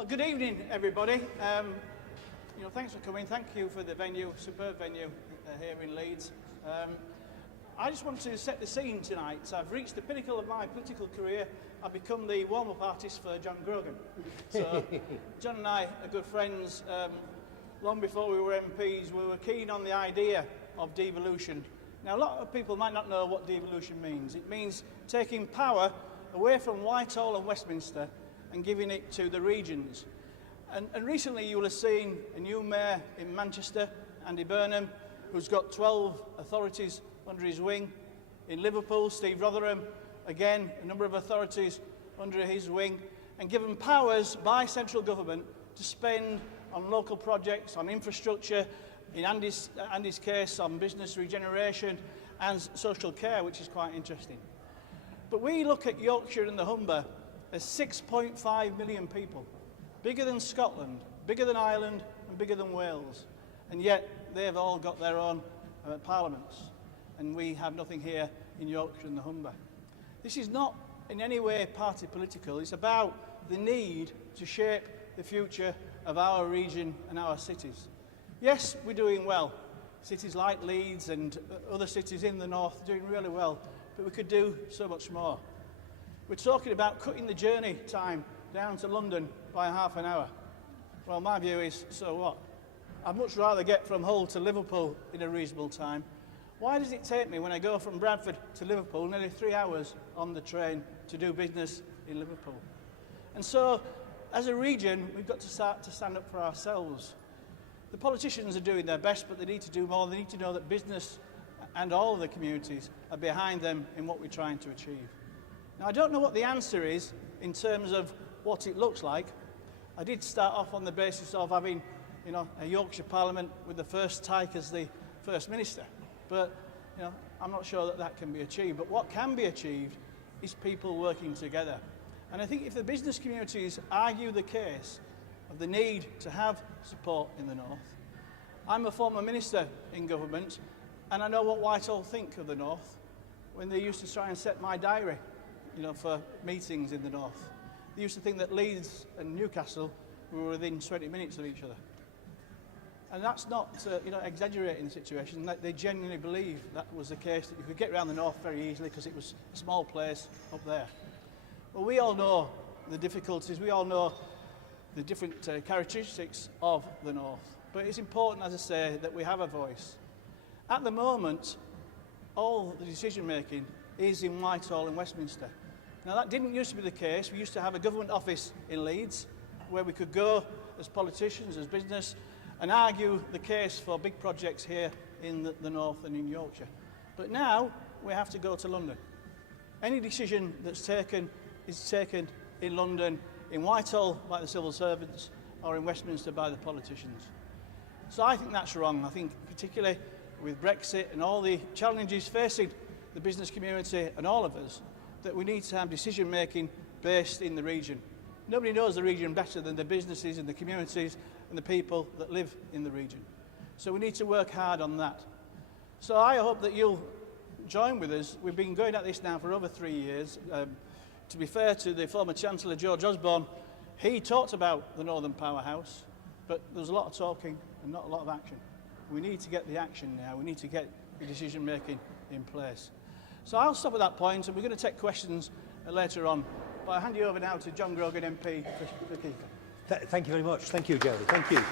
Well, good evening, everybody. Thanks for coming. Thank you for the venue, superb venue here in Leeds. I just want to set the scene tonight. I've reached the pinnacle of my political career. I've become the warm-up artist for John Grogan. So John and I are good friends. Long before we were MPs, we were keen on the idea of devolution. Now, a lot of people might not know what devolution means. It means taking power away from Whitehall and Westminster and giving it to the regions. And recently you will have seen a new mayor in Manchester, Andy Burnham, who's got 12 authorities under his wing. In Liverpool, Steve Rotherham, again, a number of authorities under his wing, and given powers by central government to spend on local projects, on infrastructure, in Andy's case, on business regeneration and social care, which is quite interesting. But we look at Yorkshire and the Humber as 6.5 million people, bigger than Scotland, bigger than Ireland, and bigger than Wales. And yet they've all got their own parliaments, and we have nothing here in Yorkshire and the Humber. This is not in any way party political. It's about the need to shape the future of our region and our cities. Yes, we're doing well. Cities like Leeds and other cities in the north are doing really well, but we could do so much more. We're talking about cutting the journey time down to London by half an hour. Well, my view is, so what? I'd much rather get from Hull to Liverpool in a reasonable time. Why does it take me, when I go from Bradford to Liverpool, nearly 3 hours on the train to do business in Liverpool? And so, as a region, we've got to start to stand up for ourselves. The politicians are doing their best, but they need to do more. They need to know that business and all of the communities are behind them in what we're trying to achieve. Now, I don't know what the answer is in terms of what it looks like. I did start off on the basis of having, a Yorkshire Parliament with the first Tyke as the First Minister. But, I'm not sure that that can be achieved. But what can be achieved is people working together. And I think if the business communities argue the case of the need to have support in the north, I'm a former minister in government, and I know what Whitehall think of the north when they used to try and set my diary, for meetings in the north. They used to think that Leeds and Newcastle were within 20 minutes of each other. And that's not, exaggerating the situation. They genuinely believe that was the case, that you could get around the north very easily because it was a small place up there. Well, we all know the difficulties, we all know the different characteristics of the north. But it's important, as I say, that we have a voice. At the moment, all the decision making is in Whitehall and Westminster. Now, that didn't used to be the case. We used to have a government office in Leeds where we could go as politicians, as business, and argue the case for big projects here in the north and in Yorkshire. But now we have to go to London. Any decision that's taken is taken in London, in Whitehall by the civil servants, or in Westminster by the politicians. So I think that's wrong. I think particularly with Brexit and all the challenges facing the business community and all of us, that we need to have decision making based in the region. Nobody knows the region better than the businesses and the communities and the people that live in the region. So we need to work hard on that. So I hope that you'll join with us. We've been going at this now for over 3 years. To be fair to the former Chancellor George Osborne, he talked about the Northern Powerhouse, but there was a lot of talking and not a lot of action. We need to get the action now. We need to get the decision making in place. So I'll stop at that point, and we're going to take questions later on. But I'll hand you over now to John Grogan MP for Keeper. Thank you very much. Thank you, Gerry. Thank you.